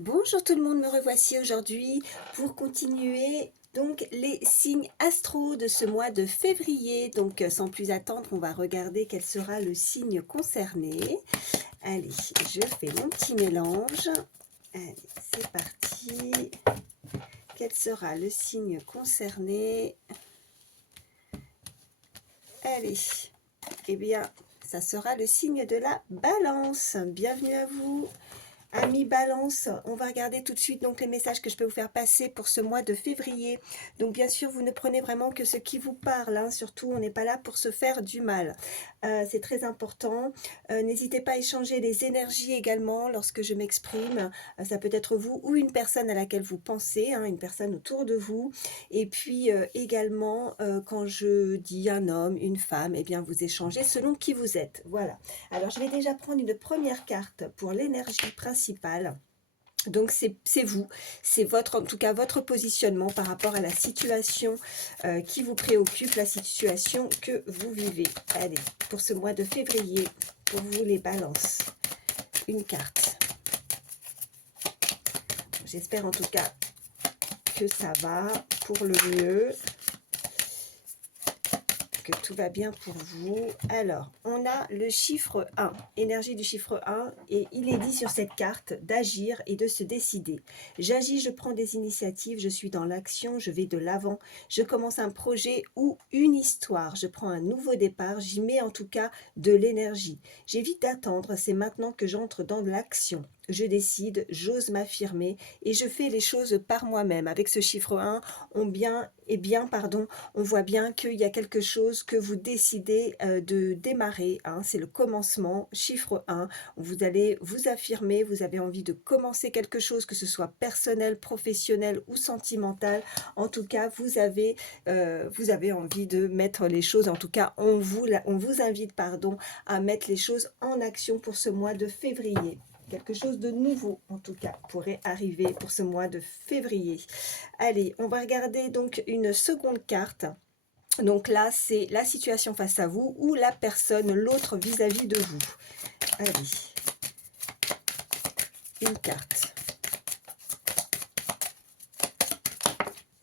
Bonjour tout le monde, me revoici aujourd'hui pour continuer donc les signes astro de ce mois de février. Donc sans plus attendre, on va regarder quel sera le signe concerné. Allez, je fais mon petit mélange. Allez, c'est parti. Quel sera le signe concerné? Allez, eh bien, ça sera le signe de la Balance. Bienvenue à vous. Amis Balance, on va regarder tout de suite donc les messages que je peux vous faire passer pour ce mois de février. Donc bien sûr, vous ne prenez vraiment que ce qui vous parle, hein. Surtout, on n'est pas là pour se faire du mal. C'est très important. N'hésitez pas à échanger les énergies également lorsque je m'exprime. Ça peut être vous ou une personne à laquelle vous pensez, hein, une personne autour de vous. Et puis également, quand je dis un homme, une femme, eh bien vous échangez selon qui vous êtes. Voilà. Alors, je vais déjà prendre une première carte pour l'énergie principale. Donc, c'est vous, c'est votre, en tout cas, votre positionnement par rapport à la situation qui vous préoccupe, la situation que vous vivez. Allez, pour ce mois de février, pour vous les balances, une carte. J'espère en tout cas que ça va pour le mieux, que tout va bien pour vous. Alors, on a le chiffre 1, énergie du chiffre 1, et il est dit sur cette carte d'agir et de se décider. J'agis, je prends des initiatives, je suis dans l'action, je vais de l'avant, je commence un projet ou une histoire, je prends un nouveau départ, j'y mets en tout cas de l'énergie. J'évite d'attendre, c'est maintenant que j'entre dans l'action. Je décide, j'ose m'affirmer et je fais les choses par moi-même. Avec ce chiffre 1, on voit bien qu'il y a quelque chose que vous décidez de démarrer, hein. C'est le commencement, chiffre 1. Vous allez vous affirmer, vous avez envie de commencer quelque chose, que ce soit personnel, professionnel ou sentimental. En tout cas, vous avez envie de mettre les choses, en tout cas, on vous invite pardon, à mettre les choses en action pour ce mois de février. Quelque chose de nouveau, en tout cas, pourrait arriver pour ce mois de février. Allez, on va regarder donc une seconde carte. Donc là, c'est la situation face à vous ou la personne, l'autre vis-à-vis de vous. Allez, une carte.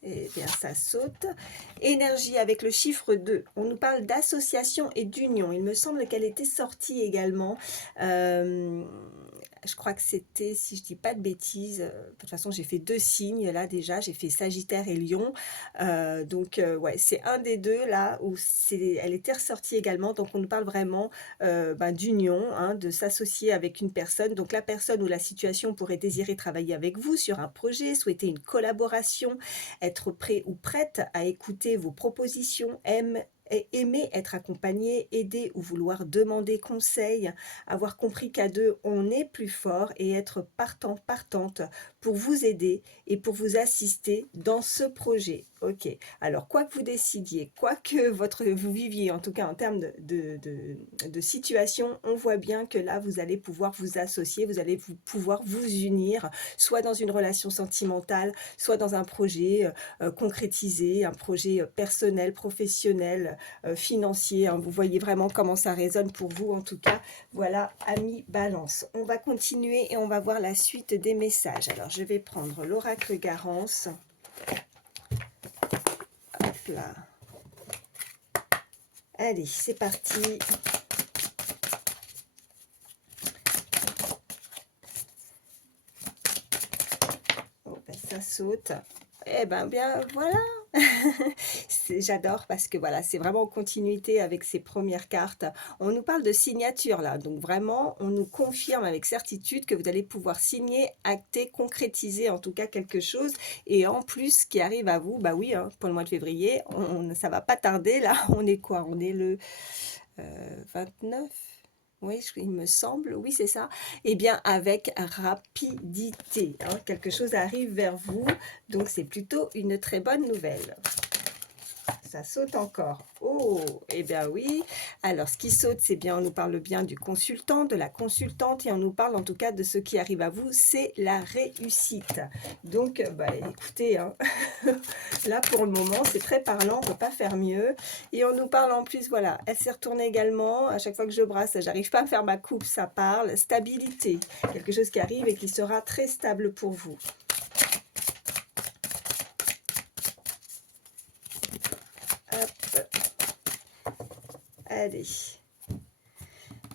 Eh bien, ça saute. Énergie avec le chiffre 2. On nous parle d'association et d'union. Il me semble qu'elle était sortie également. Je crois que c'était, si je dis pas de bêtises, de toute façon, j'ai fait 2 signes là déjà. J'ai fait Sagittaire et Lion. Ouais, c'est un des deux là où elle était ressortie également. Donc, on nous parle vraiment d'union, hein, de s'associer avec une personne. Donc, la personne ou la situation pourrait désirer travailler avec vous sur un projet, souhaiter une collaboration, être prêt ou prête à écouter vos propositions, aimer être accompagné, aider ou vouloir demander conseil, avoir compris qu'à deux, on est plus fort et être partant, partante pour vous aider et pour vous assister dans ce projet. Ok, alors quoi que vous décidiez, quoi que vous viviez, en tout cas en termes de situation, on voit bien que là, vous allez pouvoir vous associer, pouvoir vous unir, soit dans une relation sentimentale, soit dans un projet concrétisé, un projet personnel, professionnel, financier, hein. Vous voyez vraiment comment ça résonne pour vous en tout cas. Voilà, amis Balance. On va continuer et on va voir la suite des messages. Alors, je vais prendre l'oracle Garance. Hop là. Allez, c'est parti. Oh, ben, ça saute. Eh ben, bien, voilà. J'adore parce que voilà, c'est vraiment en continuité avec ces premières cartes. On nous parle de signature là, donc vraiment, on nous confirme avec certitude que vous allez pouvoir signer, acter, concrétiser en tout cas quelque chose. Et en plus, ce qui arrive à vous, bah oui, hein, pour le mois de février, ça va pas tarder là. On est quoi? On est le 29. Oui, il me semble, oui, c'est ça. Eh bien, avec rapidité, hein, quelque chose arrive vers vous, donc c'est plutôt une très bonne nouvelle. Ça saute encore. Oh, eh bien oui. Alors, ce qui saute, c'est bien, on nous parle bien du consultant, de la consultante, et on nous parle en tout cas de ce qui arrive à vous, c'est la réussite. Donc, bah, écoutez, hein, là pour le moment, c'est très parlant, on ne peut pas faire mieux. Et on nous parle en plus, voilà, elle s'est retournée également. À chaque fois que je brasse, j'arrive pas à faire ma coupe, ça parle. Stabilité, quelque chose qui arrive et qui sera très stable pour vous. Hop. Allez.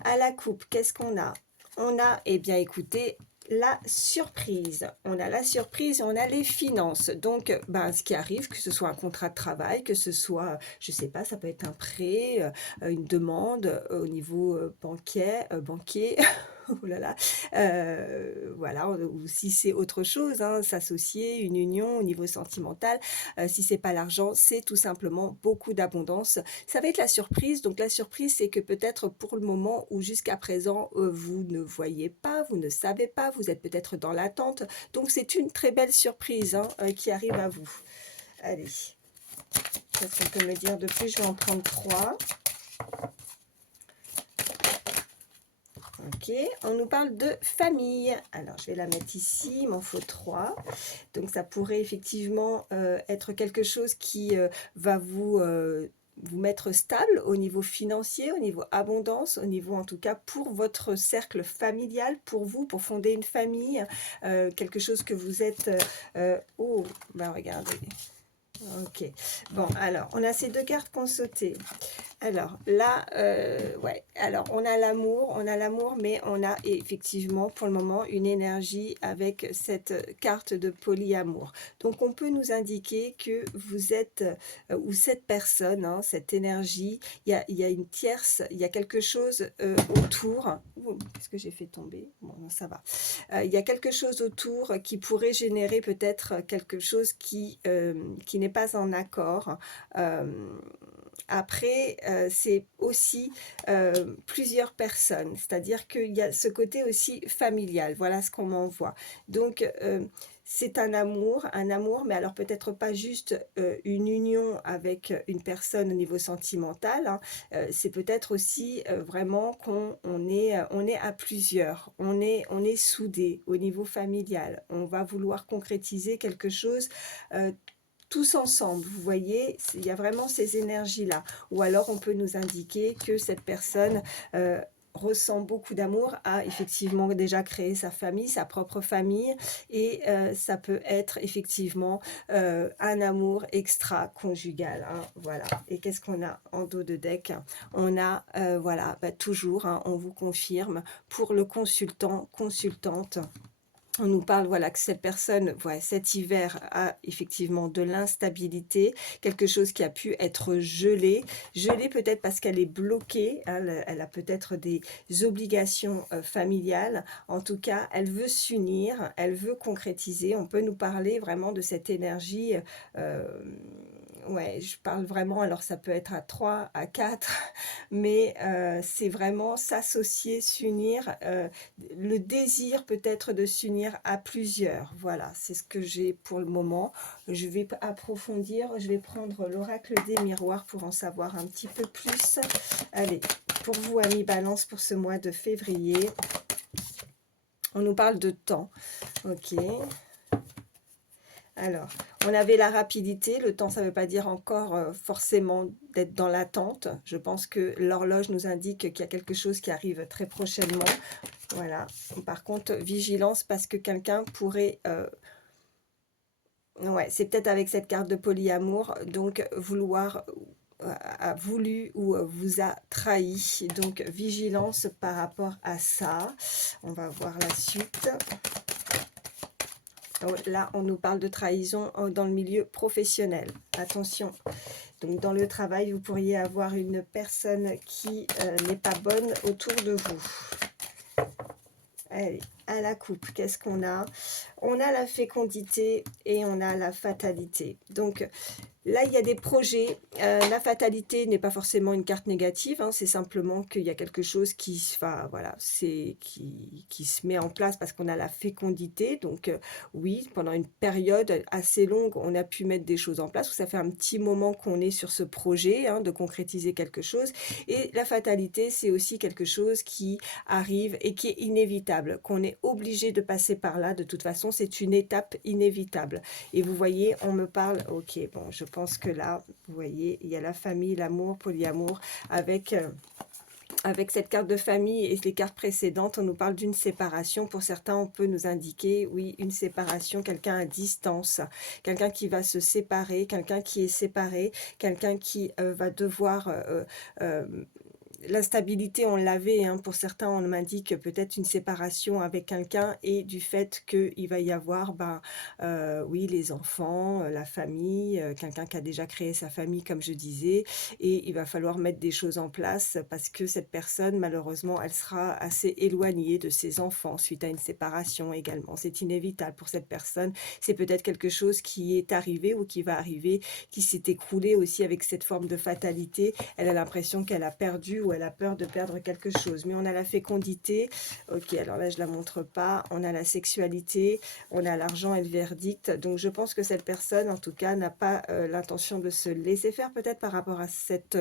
À la coupe, qu'est-ce qu'on a? On a, eh bien écoutez, la surprise. On a la surprise et on a les finances. Donc, ben, ce qui arrive, que ce soit un contrat de travail, que ce soit, je sais pas, ça peut être un prêt, une demande au niveau banquier, oh là là, voilà, ou si c'est autre chose, hein, s'associer, une union au niveau sentimental. Si c'est pas l'argent, c'est tout simplement beaucoup d'abondance. Ça va être la surprise. Donc la surprise, c'est que peut-être pour le moment ou jusqu'à présent, vous ne voyez pas, vous ne savez pas, vous êtes peut-être dans l'attente. Donc c'est une très belle surprise, hein, qui arrive à vous. Allez, qu'est-ce qu'on peut me dire de plus? Je vais en prendre 3. Ok, on nous parle de famille. Alors, je vais la mettre ici, il m'en faut 3. Donc, ça pourrait effectivement être quelque chose qui va vous mettre stable au niveau financier, au niveau abondance, au niveau en tout cas pour votre cercle familial, pour vous, pour fonder une famille, quelque chose que vous êtes... oh, ben regardez. Ok, bon, alors, on a ces 2 cartes qui ont sauté. Alors là, ouais, alors on a l'amour, mais on a effectivement pour le moment une énergie avec cette carte de polyamour. Donc on peut nous indiquer que vous êtes, ou cette personne, hein, cette énergie, il y a une tierce, il y a quelque chose autour. Ouh, qu'est-ce que j'ai fait tomber? Bon, non, ça va. Il y a quelque chose autour qui pourrait générer peut-être quelque chose qui n'est pas en accord. Euh, Après, c'est aussi plusieurs personnes, c'est-à-dire qu'il y a ce côté aussi familial, voilà ce qu'on m'envoie. Donc, c'est un amour, mais alors peut-être pas juste une union avec une personne au niveau sentimental, hein. C'est peut-être aussi vraiment on est à plusieurs, on est soudés au niveau familial, on va vouloir concrétiser quelque chose tous ensemble, vous voyez, il y a vraiment ces énergies-là. Ou alors on peut nous indiquer que cette personne ressent beaucoup d'amour, a effectivement déjà créé sa famille, sa propre famille, et ça peut être effectivement un amour extra-conjugal, hein, voilà. Et qu'est-ce qu'on a en dos de deck? On a, voilà, bah, toujours, hein, on vous confirme, pour le consultant, consultante, on nous parle, voilà, que cette personne, ouais, cet hiver a effectivement de l'instabilité, quelque chose qui a pu être gelé. Gelé peut-être parce qu'elle est bloquée, hein, elle a peut-être des obligations familiales. En tout cas, elle veut s'unir, elle veut concrétiser. On peut nous parler vraiment de cette énergie. Ouais, je parle vraiment, alors ça peut être à 3, à 4, mais c'est vraiment s'associer, s'unir, le désir peut-être de s'unir à plusieurs. Voilà, c'est ce que j'ai pour le moment. Je vais approfondir, je vais prendre l'oracle des miroirs pour en savoir un petit peu plus. Allez, pour vous, amis Balance, pour ce mois de février, on nous parle de temps. Ok. Alors, on avait la rapidité. Le temps, ça ne veut pas dire encore forcément d'être dans l'attente. Je pense que l'horloge nous indique qu'il y a quelque chose qui arrive très prochainement. Voilà. Par contre, vigilance parce que quelqu'un pourrait... ouais, c'est peut-être avec cette carte de polyamour, donc vouloir a voulu ou vous a trahi. Donc, vigilance par rapport à ça. On va voir la suite. Là, on nous parle de trahison dans le milieu professionnel. Attention. Donc, dans le travail, vous pourriez avoir une personne qui n'est pas bonne autour de vous. Allez, à la coupe, qu'est-ce qu'on a? On a la fécondité et on a la fatalité. Donc là, il y a des projets. La fatalité n'est pas forcément une carte négative, hein, c'est simplement qu'il y a quelque chose enfin, voilà, qui se met en place parce qu'on a la fécondité. Donc, oui, pendant une période assez longue, on a pu mettre des choses en place. Ça fait un petit moment qu'on est sur ce projet, hein, de concrétiser quelque chose. Et la fatalité, c'est aussi quelque chose qui arrive et qui est inévitable, qu'on est obligé de passer par là. De toute façon, c'est une étape inévitable. Et vous voyez, on me parle, ok, bon, je pense que là, vous voyez, il y a la famille, l'amour, polyamour, avec cette carte de famille et les cartes précédentes, on nous parle d'une séparation. Pour certains, on peut nous indiquer, oui, une séparation, quelqu'un à distance, quelqu'un qui va se séparer, quelqu'un qui est séparé, quelqu'un qui va devoir l'instabilité, on l'avait, hein, pour certains, on m'indique peut-être une séparation avec quelqu'un et du fait qu'il va y avoir, oui, les enfants, la famille, quelqu'un qui a déjà créé sa famille, comme je disais, et il va falloir mettre des choses en place parce que cette personne, malheureusement, elle sera assez éloignée de ses enfants suite à une séparation également. C'est inévitable pour cette personne. C'est peut-être quelque chose qui est arrivé ou qui va arriver, qui s'est écroulé aussi avec cette forme de fatalité. Elle a l'impression qu'elle a perdu ou elle a peur de perdre quelque chose. Mais on a la fécondité. Ok, alors là, je ne la montre pas. On a la sexualité, on a l'argent et le verdict. Donc, je pense que cette personne, en tout cas, n'a pas l'intention de se laisser faire peut-être par rapport à cette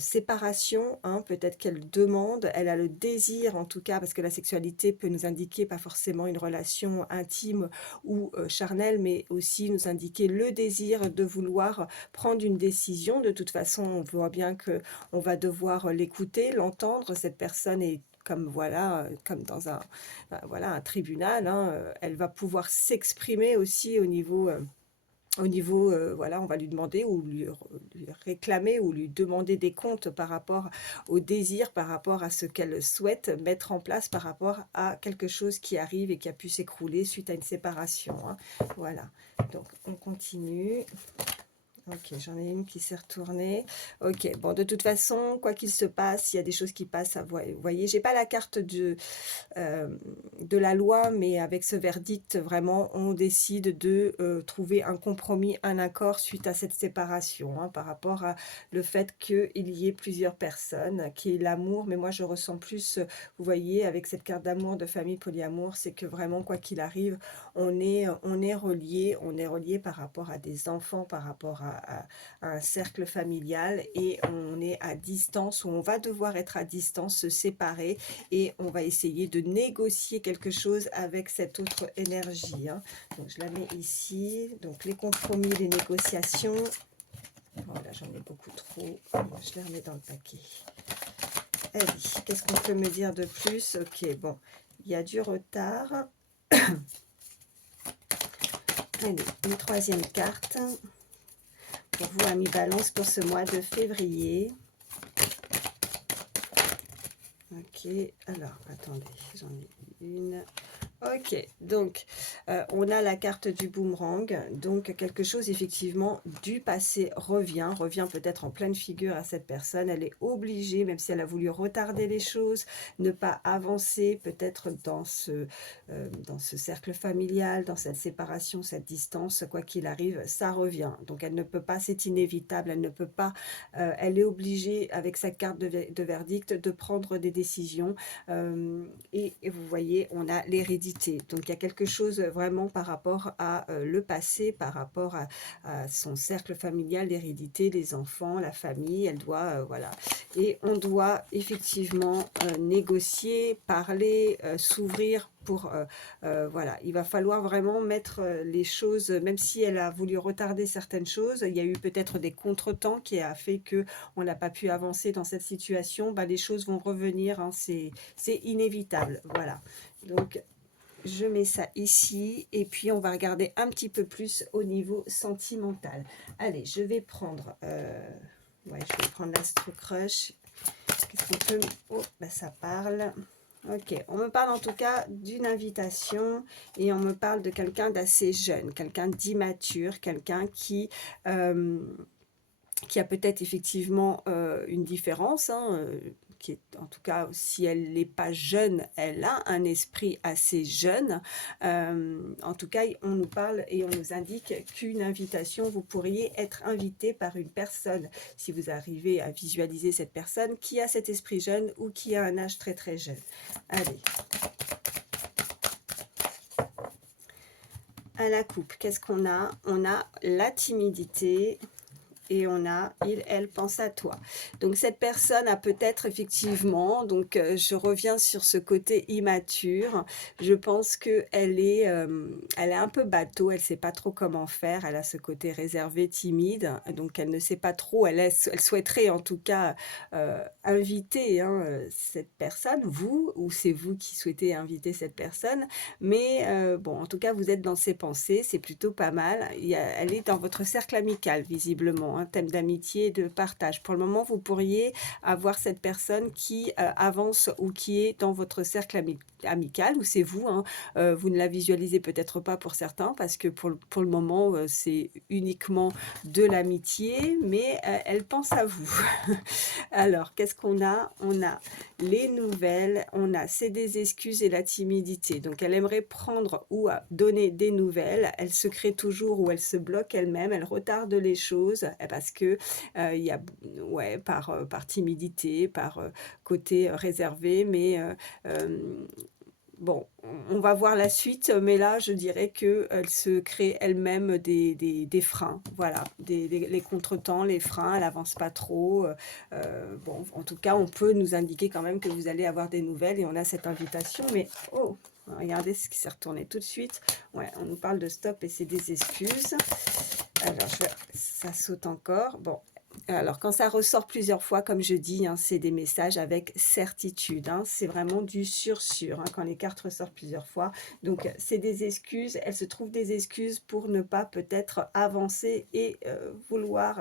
séparation. Hein. Peut-être qu'elle demande, elle a le désir, en tout cas, parce que la sexualité peut nous indiquer pas forcément une relation intime ou charnelle, mais aussi nous indiquer le désir de vouloir prendre une décision. De toute façon, on voit bien que on va devoir l'écouter, l'entendre. Cette personne est comme voilà, comme dans voilà, un tribunal, hein, elle va pouvoir s'exprimer aussi au niveau, voilà, on va lui demander ou lui réclamer ou lui demander des comptes par rapport au désir, par rapport à ce qu'elle souhaite mettre en place, par rapport à quelque chose qui arrive et qui a pu s'écrouler suite à une séparation. Hein. Voilà, donc on continue. Ok, j'en ai une qui s'est retournée. Ok, bon, de toute façon, quoi qu'il se passe, il y a des choses qui passent. Vous voyez, j'ai pas la carte de la loi, mais avec ce verdict, vraiment, on décide de trouver un compromis, un accord suite à cette séparation, hein, par rapport à le fait qu'il y ait plusieurs personnes, qu'il y ait l'amour. Mais moi, je ressens plus, vous voyez, avec cette carte d'amour, de famille, polyamour, c'est que vraiment, quoi qu'il arrive, on est relié par rapport à des enfants, par rapport à un cercle familial, et on est à distance, ou on va devoir être à distance, se séparer, et on va essayer de négocier quelque chose avec cette autre énergie. Hein. Donc je la mets ici, donc les compromis, les négociations. Voilà, j'en ai beaucoup trop, je les remets dans le paquet. Allez, qu'est-ce qu'on peut me dire de plus? Ok, bon, il y a du retard. Allez, une troisième carte pour vous, amis Balance, pour ce mois de février. Ok, alors, attendez, j'en ai une. Ok, donc on a la carte du boomerang, donc quelque chose effectivement du passé revient peut-être en pleine figure à cette personne. Elle est obligée, même si elle a voulu retarder les choses, ne pas avancer peut-être dans ce cercle familial, dans cette séparation, cette distance, quoi qu'il arrive, ça revient. Donc elle ne peut pas, c'est inévitable, elle ne peut pas, elle est obligée avec sa carte de verdict de prendre des décisions. Et vous voyez, on a l'hérédité. Donc il y a quelque chose vraiment par rapport à le passé, par rapport à son cercle familial, l'hérédité, les enfants, la famille. Elle doit, voilà. Et on doit effectivement négocier, parler, s'ouvrir pour, voilà. Il va falloir vraiment mettre les choses, même si elle a voulu retarder certaines choses, il y a eu peut-être des contretemps qui a fait que on n'a pas pu avancer dans cette situation. Les choses vont revenir, hein, c'est inévitable. Voilà. Donc, je mets ça ici et puis on va regarder un petit peu plus au niveau sentimental. Allez, je vais prendre l'Astro Crush. Qu'est-ce qu'on peut... Oh, ça parle. Ok, on me parle en tout cas d'une invitation et on me parle de quelqu'un d'assez jeune, quelqu'un d'immature, quelqu'un qui a peut-être effectivement une différence, hein, qui est, en tout cas, si elle n'est pas jeune, elle a un esprit assez jeune. En tout cas, on nous parle et on nous indique qu'une invitation, vous pourriez être invité par une personne, si vous arrivez à visualiser cette personne qui a cet esprit jeune ou qui a un âge très très jeune. Allez. À la coupe, qu'est-ce qu'on a? On a la timidité et on a il, elle pense à toi. Donc cette personne a peut-être effectivement, donc je reviens sur ce côté immature. Je pense que elle est un peu bateau, elle sait pas trop comment faire. Elle a ce côté réservé, timide, donc elle ne sait pas trop. Elle souhaiterait en tout cas inviter cette personne, vous, ou c'est vous qui souhaitez inviter cette personne. Mais bon, en tout cas, vous êtes dans ses pensées, c'est plutôt pas mal. Elle est dans votre cercle amical, visiblement, un thème d'amitié et de partage. Pour le moment, vous pourriez avoir cette personne qui avance ou qui est dans votre cercle amical, ou c'est vous. Vous ne la visualisez peut-être pas pour certains, parce que pour le moment, c'est uniquement de l'amitié, mais elle pense à vous. Alors, qu'est-ce qu'on a? On a les nouvelles, on a c'est des excuses et la timidité. Donc, elle aimerait prendre ou donner des nouvelles. Elle se crée toujours ou elle se bloque elle-même. Elle retarde les choses parce que il y a, ouais, par timidité, par côté réservé, mais bon, on va voir la suite, mais là, je dirais qu'elle se crée elle-même des freins, voilà, les contretemps, les freins, elle avance pas trop. Bon, en tout cas, on peut nous indiquer quand même que vous allez avoir des nouvelles et on a cette invitation, mais oh, regardez ce qui s'est retourné tout de suite. Ouais, on nous parle de stop et c'est des excuses. Alors, ça saute encore. Bon. Alors, quand ça ressort plusieurs fois, comme je dis, c'est des messages avec certitude. C'est vraiment du sûr, quand les cartes ressortent plusieurs fois. Donc, c'est des excuses. Elle se trouve des excuses pour ne pas peut-être avancer et vouloir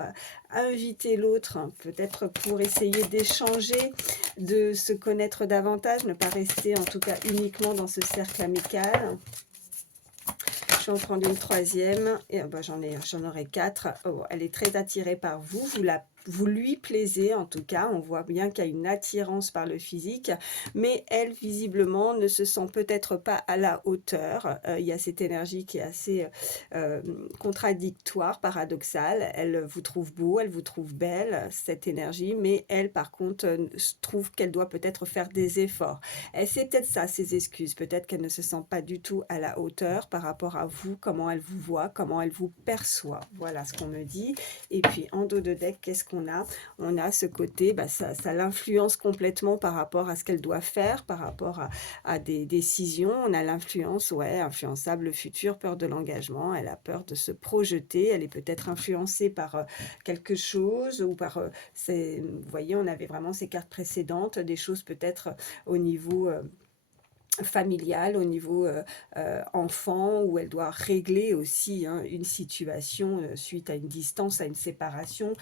inviter l'autre, peut-être pour essayer d'échanger, de se connaître davantage, ne pas rester en tout cas uniquement dans ce cercle amical. Je vais en prendre une troisième, et j'en aurai 4. Oh, elle est très attirée par vous, vous lui plaisez en tout cas, on voit bien qu'il y a une attirance par le physique, mais elle visiblement ne se sent peut-être pas à la hauteur. Il y a cette énergie qui est assez contradictoire, paradoxale. Elle vous trouve beau, elle vous trouve belle, cette énergie, mais elle par contre trouve qu'elle doit peut-être faire des efforts. C'est peut-être ça, ses excuses, peut-être qu'elle ne se sent pas du tout à la hauteur par rapport à vous, comment elle vous voit, comment elle vous perçoit. Voilà ce qu'on me dit. Et puis en dos de deck, qu'est-ce qu'on a? On a ce côté, ça l'influence complètement par rapport à ce qu'elle doit faire, par rapport à des décisions. On a l'influence, ouais, influençable, le futur, peur de l'engagement. Elle a peur de se projeter. Elle est peut-être influencée par quelque chose ou par... vous voyez, on avait vraiment ces cartes précédentes, des choses peut-être au niveau... familiale, au niveau enfant, où elle doit régler aussi une situation suite à une distance, à une séparation,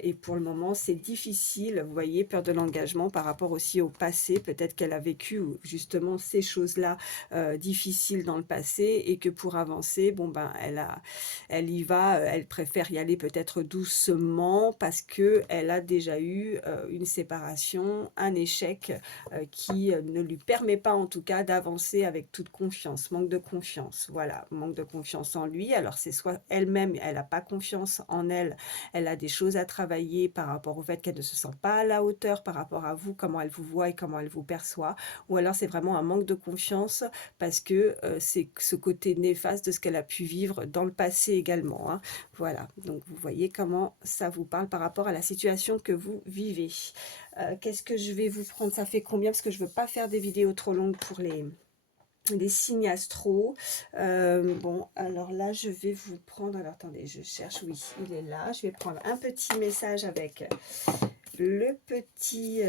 et pour le moment c'est difficile, vous voyez, peur de l'engagement par rapport aussi au passé, peut-être qu'elle a vécu justement ces choses-là difficiles dans le passé, et que pour avancer, bon elle y va, elle préfère y aller peut-être doucement, parce que elle a déjà eu une séparation, un échec qui ne lui permet pas en tout cas d'avancer avec toute confiance, manque de confiance, voilà, manque de confiance en lui. Alors c'est soit elle-même, elle n'a pas confiance en elle, elle a des choses à travailler par rapport au fait qu'elle ne se sent pas à la hauteur par rapport à vous, comment elle vous voit et comment elle vous perçoit, ou alors c'est vraiment un manque de confiance parce que c'est ce côté néfaste de ce qu'elle a pu vivre dans le passé également. Voilà, donc vous voyez comment ça vous parle par rapport à la situation que vous vivez. Qu'est-ce que je vais vous prendre? Ça fait combien? Parce que je ne veux pas faire des vidéos trop longues pour les signes astro. Bon, alors là, je vais vous prendre... Alors, attendez, je cherche. Oui, il est là. Je vais prendre un petit message avec le petit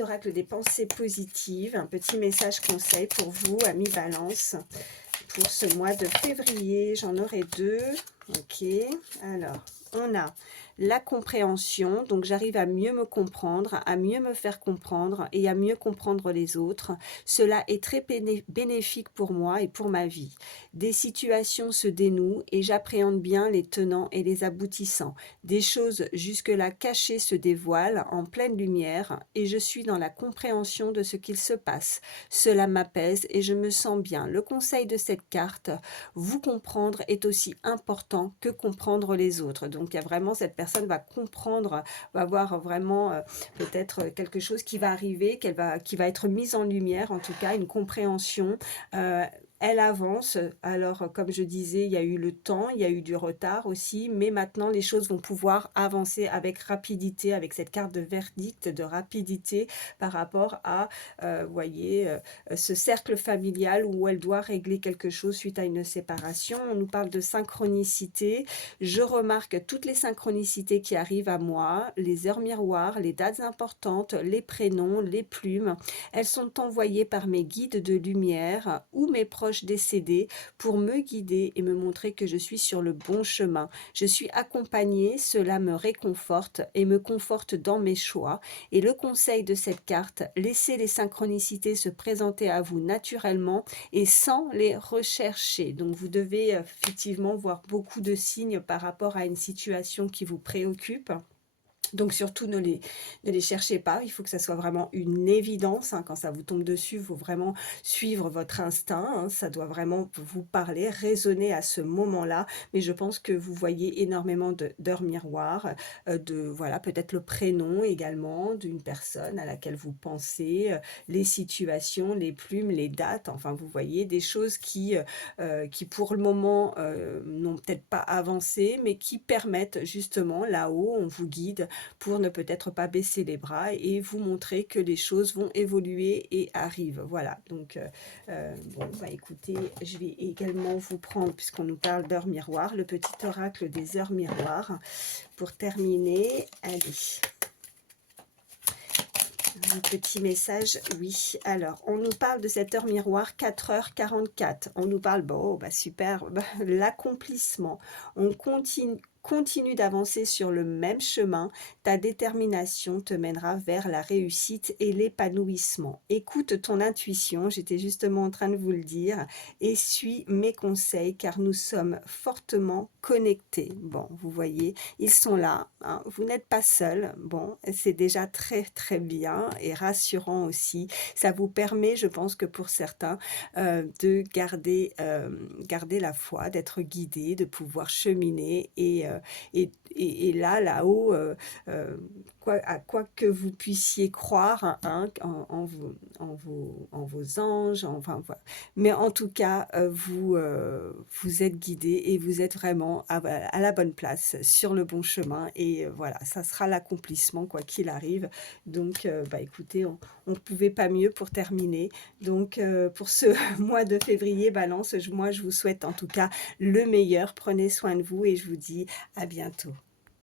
oracle des pensées positives. Un petit message conseil pour vous, amis Balance, pour ce mois de février. J'en aurai 2. Ok, alors... on a la compréhension, donc j'arrive à mieux me comprendre, à mieux me faire comprendre et à mieux comprendre les autres. Cela est très bénéfique pour moi et pour ma vie. Des situations se dénouent et j'appréhende bien les tenants et les aboutissants. Des choses jusque-là cachées se dévoilent en pleine lumière et je suis dans la compréhension de ce qu'il se passe. Cela m'apaise et je me sens bien. Le conseil de cette carte, vous comprendre est aussi important que comprendre les autres. Donc il y a vraiment, cette personne va comprendre, va avoir vraiment peut-être quelque chose qui va arriver, qui va être mise en lumière, en tout cas une compréhension. Elle avance. Alors, comme je disais, il y a eu le temps, il y a eu du retard aussi, mais maintenant les choses vont pouvoir avancer avec rapidité, avec cette carte de verdict, de rapidité par rapport à, vous voyez, ce cercle familial où elle doit régler quelque chose suite à une séparation. On nous parle de synchronicité. Je remarque toutes les synchronicités qui arrivent à moi, les heures miroirs, les dates importantes, les prénoms, les plumes. Elles sont envoyées par mes guides de lumière ou mes proches décédés pour me guider et me montrer que je suis sur le bon chemin. Je suis accompagnée, cela me réconforte et me conforte dans mes choix. Et le conseil de cette carte, laissez les synchronicités se présenter à vous naturellement et sans les rechercher. Donc vous devez effectivement voir beaucoup de signes par rapport à une situation qui vous préoccupe. Donc surtout ne les cherchez pas, il faut que ça soit vraiment une évidence, hein. Quand ça vous tombe dessus, il faut vraiment suivre votre instinct, hein. Ça doit vraiment vous parler, résonner à ce moment-là. Mais je pense que vous voyez énormément d'heures miroirs, de voilà, peut-être le prénom également d'une personne à laquelle vous pensez, les situations, les plumes, les dates. Enfin, vous voyez des choses qui pour le moment n'ont peut-être pas avancé, mais qui permettent justement là-haut, on vous guide pour ne peut-être pas baisser les bras et vous montrer que les choses vont évoluer et arrivent. Voilà, donc bon, bah écoutez, je vais également vous prendre, puisqu'on nous parle d'heures miroirs, le petit oracle des heures miroirs pour terminer. Allez. Un petit message, oui. Alors, on nous parle de cette heure miroir, 4h44. On nous parle, bon, bah super, l'accomplissement. On continue d'avancer sur le même chemin. Ta détermination te mènera vers la réussite et l'épanouissement. Écoute ton intuition, j'étais justement en train de vous le dire, et suis mes conseils car nous sommes fortement connectés. Bon, vous voyez, ils sont là, hein. Vous n'êtes pas seul. Bon, c'est déjà très très bien et rassurant aussi. Ça vous permet, je pense que pour certains, de garder la foi, d'être guidé, de pouvoir cheminer et là-haut, à quoi que vous puissiez croire, hein, en vos anges, enfin voilà. Mais en tout cas, vous êtes guidé et vous êtes vraiment à la bonne place, sur le bon chemin et voilà, ça sera l'accomplissement quoi qu'il arrive. Donc, bah écoutez, on ne pouvait pas mieux pour terminer. Donc, pour ce mois de février, Balance, moi je vous souhaite en tout cas le meilleur. Prenez soin de vous et je vous dis à bientôt.